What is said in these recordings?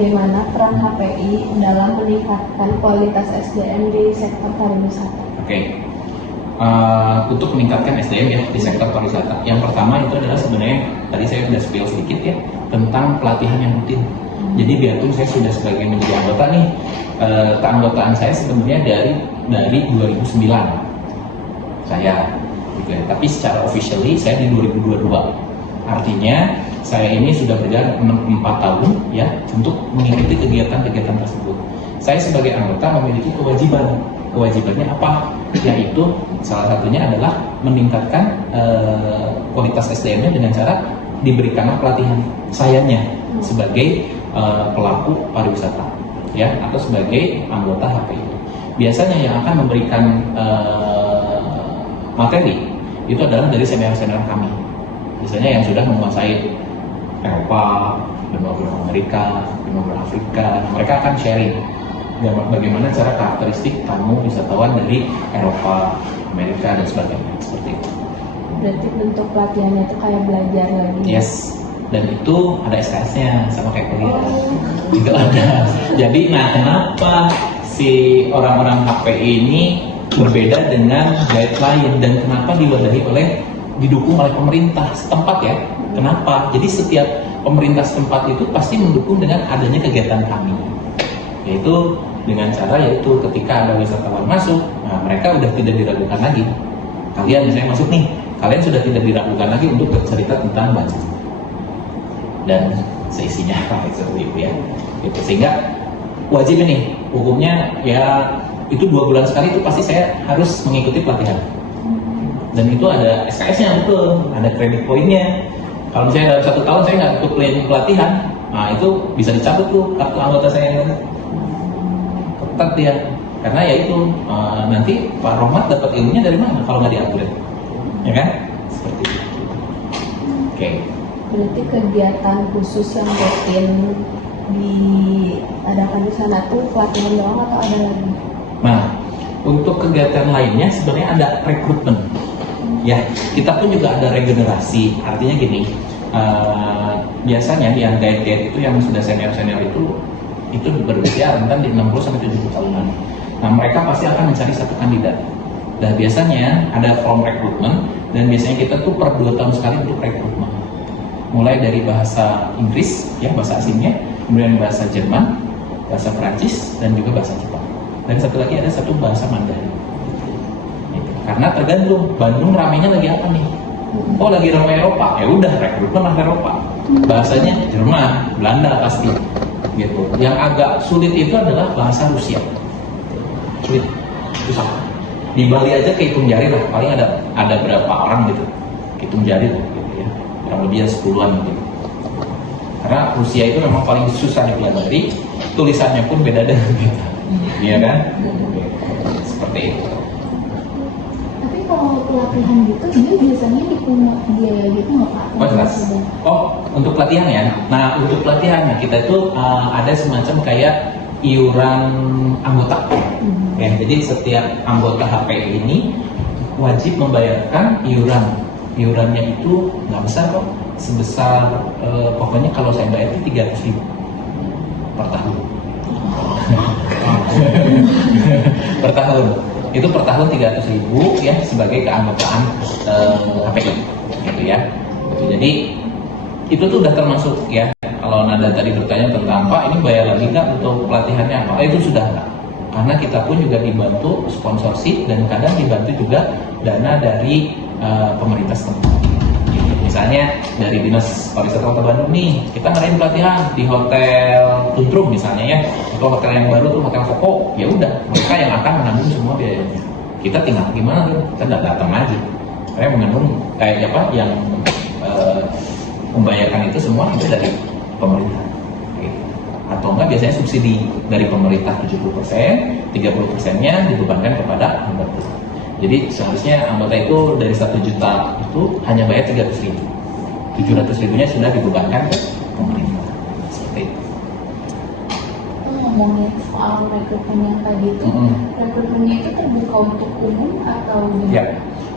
bagaimana peran HPI dalam meningkatkan kualitas SDM di sektor pariwisata? Oke. Untuk meningkatkan SDM ya di sektor pariwisata. Yang pertama itu adalah sebenarnya tadi saya sudah spill sedikit ya tentang pelatihan yang rutin. Jadi biarpun saya sudah sebagai menjadi anggota nih, keanggotaan saya sebenarnya dari 2009 saya, gitu ya. Tapi secara officially saya di 2022. Artinya saya ini sudah berjalan 4 tahun ya untuk mengikuti kegiatan-kegiatan tersebut. Saya sebagai anggota memiliki kewajiban. Kewajibannya apa? Yaitu salah satunya adalah meningkatkan kualitas SDM-nya dengan cara diberikan pelatihan sayanya sebagai pelaku pariwisata ya atau sebagai anggota HPI. Biasanya yang akan memberikan materi itu adalah dari senior-senior kami. Biasanya yang sudah menguasai Eropa, benua Amerika, benua Afrika, mereka akan sharing bagaimana cara karakteristik tamu wisatawan dari Eropa, Amerika dan sebagainya seperti itu. Berarti bentuk pelatihannya itu kayak belajar lagi. Yes, dan itu ada SKS-nya sama kayak kuliah. Itu ada. Jadi, nah kenapa si orang-orang HPI ini berbeda dengan guideline dan kenapa didukung oleh pemerintah setempat ya? Kenapa? Jadi setiap pemerintah setempat itu pasti mendukung dengan adanya kegiatan kami, yaitu dengan cara yaitu ketika ada wisatawan masuk, nah mereka udah tidak diragukan lagi. Kalian misalnya masuk nih, kalian sudah tidak diragukan lagi untuk bercerita tentang budget dan seisinya seperti itu ya. Gitu. Sehingga wajib ini hukumnya ya itu 2 bulan sekali itu pasti saya harus mengikuti pelatihan. Dan itu ada SKS-nya betul, ada kredit poinnya. Kalau misalnya dalam 1 tahun saya nggak ikut pelatihan, nah itu bisa dicabut tuh kartu anggota saya. Ketat ya, karena ya itu nanti Pak Rohmat dapat ilmunya dari mana kalau nggak di-upgrade, ya kan? Seperti itu. Oke. Berarti kegiatan khusus yang rutin diadakan di sana tuh pelatihan doang atau ada lagi? Nah, untuk kegiatan lainnya sebenarnya ada rekrutmen. Ya, kita pun juga ada regenerasi. Artinya gini, biasanya yang guide-guide itu yang sudah senior-senior itu berusia rentan di 60 sampai 70 tahunan. Nah, mereka pasti akan mencari satu kandidat. Dan biasanya ada form rekrutmen dan biasanya kita tuh per 2 tahun sekali untuk rekrutmen. Mulai dari bahasa Inggris, ya bahasa asingnya, kemudian bahasa Jerman, bahasa Prancis, dan juga bahasa Jepang. Dan satu lagi ada satu bahasa Mandarin. Karena tergantung Bandung ramenya lagi apa nih. Oh lagi ramai Eropa, ya udah rekrutmen lah Eropa. Bahasanya Jerman, Belanda pasti. Gitu. Yang agak sulit itu adalah bahasa Rusia. Sulit, susah. Di Bali aja kehitung jari lah, paling ada berapa orang gitu. Hitung jari lah, gitu ya. Kurang lebih 10-an gitu. Karena Rusia itu memang paling susah dipelajari, tulisannya pun beda dengan kita. Iya kan? Seperti itu. Tapi kalau pelatihan gitu, dia biasanya dipungut biaya gitu nggak Pak? Oh jelas. Oh untuk pelatihan ya. Nah untuk pelatihan kita itu ada semacam kayak iuran anggota. Ya, jadi setiap anggota HPI ini wajib membayarkan iuran. Iurannya itu nggak besar kok. Sebesar pokoknya kalau saya bayar itu 300.000 per tahun. Per tahun. Itu per tahun 300.000 ya sebagai keanggotaan HPI gitu ya. Jadi itu tuh udah termasuk ya. Kalau Nanda tadi bertanya tentang Pak ini bayar lagi nggak untuk pelatihannya apa? Itu sudah nggak. Karena kita pun juga dibantu sponsorship dan kadang dibantu juga dana dari pemerintah setempat. Misalnya dari Dinas Pariwisata Kota Bandung nih, kita ngadain pelatihan di Hotel Tuntrum misalnya ya, atau hotel yang baru tuh Hotel Koko, ya udah mereka yang akan menanggung semua biayanya. Kita tinggal gimana tuh, kita datang aja. Saya menanggung kayak apa yang membayarkan itu semua itu dari pemerintah. Atau enggak biasanya subsidi dari pemerintah 70%, 30%-nya dibebankan kepada anggota. Jadi seharusnya anggota itu dari 1 juta itu hanya bayar 300.000. 700.000-nya sudah dibebankan ke pemerintah. Seperti itu. Ngomongin soal rekrutmen yang tadi itu, rekrutmennya itu terbuka untuk umum atau gimana? Ya,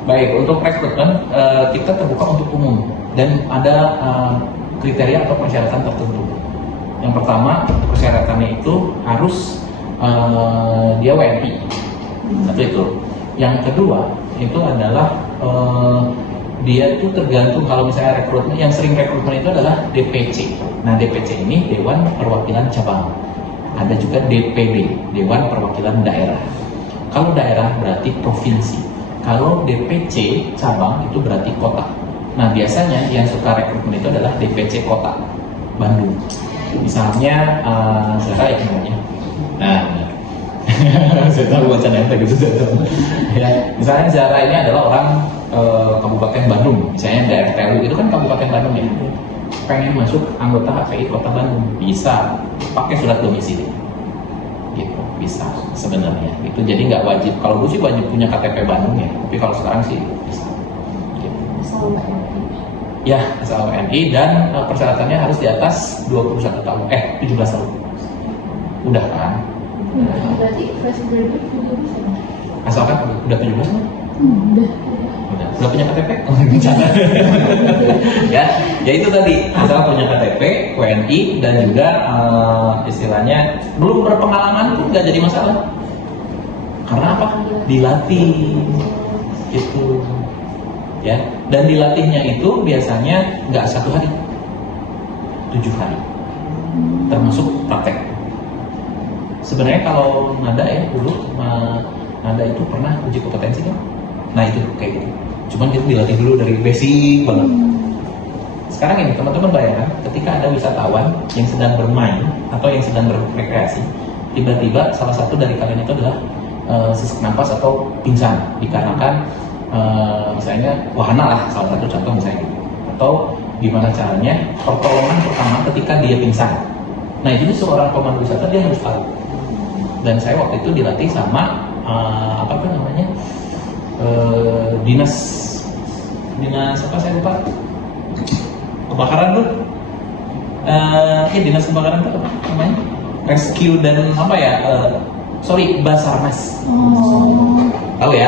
baik untuk rekrutmen kita terbuka untuk umum dan ada kriteria atau persyaratan tertentu. Yang pertama persyaratannya itu harus dia WNI, satu itu. Yang kedua itu adalah dia itu tergantung, kalau misalnya rekrutmen, yang sering rekrutmen itu adalah DPC. Nah, DPC ini Dewan Perwakilan Cabang. Ada juga DPD, Dewan Perwakilan Daerah. Kalau daerah berarti provinsi. Kalau DPC cabang itu berarti kota. Nah, biasanya yang suka rekrutmen itu adalah DPC kota Bandung. Misalnya Zara ya namanya. Nah, saya tahu wacana apa gitu. Ya, misalnya Zara ini adalah orang Kabupaten Bandung, misalnya daerah TLU itu kan Kabupaten Bandung ya. Pengen masuk anggota HPI Kota Bandung, bisa pakai surat domisili, gitu, bisa sebenarnya. Itu jadi nggak wajib. Kalau dulu sih wajib punya KTP Bandung ya, tapi kalau sekarang sih bisa. Gitu. Asal WNI. Ya, asal WNI dan persyaratannya harus di atas 21 tahun, 17 tahun. Udah kan? Berarti fresh graduate juga bisa. Asalkan udah 17 tahun. Udah. Udah punya KTP? Ya itu tadi, asal punya KTP, WNI, dan juga istilahnya belum berpengalaman pun nggak jadi masalah. Karena apa? Dilatih, gitu. Ya, dan dilatihnya itu biasanya nggak 1 hari, 7 hari, termasuk praktek. Sebenarnya kalau Nada ya dulu, Nada itu pernah uji kompetensi kan? Nah itu kayak gitu. Cuman kita dilatih dulu dari basic banget. Sekarang ini teman-teman bayangkan, ketika ada wisatawan yang sedang bermain atau yang sedang berrekreasi, tiba-tiba salah satu dari kalian itu adalah sesak nafas atau pingsan dikarenakan misalnya wahana lah, salah satu contoh misalnya gitu. Atau gimana caranya pertolongan pertama ketika dia pingsan. Nah itu seorang pemandu wisata dia harus tahu. Dan saya waktu itu dilatih sama apa tuh namanya? Dinas apa saya lupa, kebakaran tuh dinas kebakaran tuh apa namanya, rescue dan apa ya, Basarnas. Tahu ya?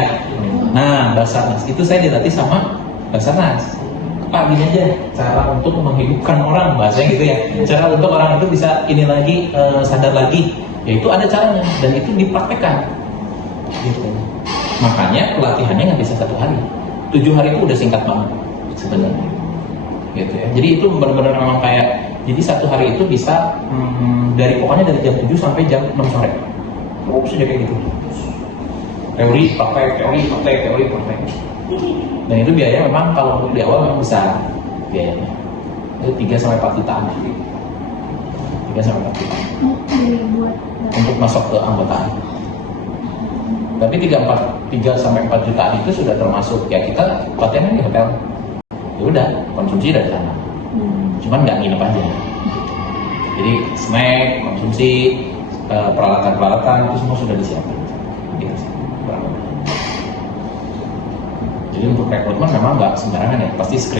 Nah, Basarnas itu saya dilatih sama Basarnas. Pak, gini aja cara untuk menghidupkan orang, bahasanya gitu ya, cara untuk orang itu bisa ini lagi, sadar lagi, yaitu ada caranya dan itu dipraktekkan gitu. Makanya pelatihannya nggak bisa 1 hari, 7 hari itu udah singkat banget sebenarnya, gitu ya. Jadi itu benar-benar memang kayak, jadi 1 hari itu bisa pokoknya dari jam 7 sampai jam 6 sore, sudah kayak gitu. Teori, praktek. Dan itu biayanya memang kalau untuk di awal memang besar biayanya, itu 3-4 jutaan, 3-4 jutaan untuk masuk ke anggotaan. Tapi 3-4 jutaan itu sudah termasuk ya kita pelatihan di hotel. Ya udah, konsumsi dari sana. Cuman nggak nginep aja. Jadi snack, konsumsi, peralatan-peralatan itu semua sudah disiapkan. Gitu sih. Jadi untuk rekrutmen memang nggak sembarangan ya, pasti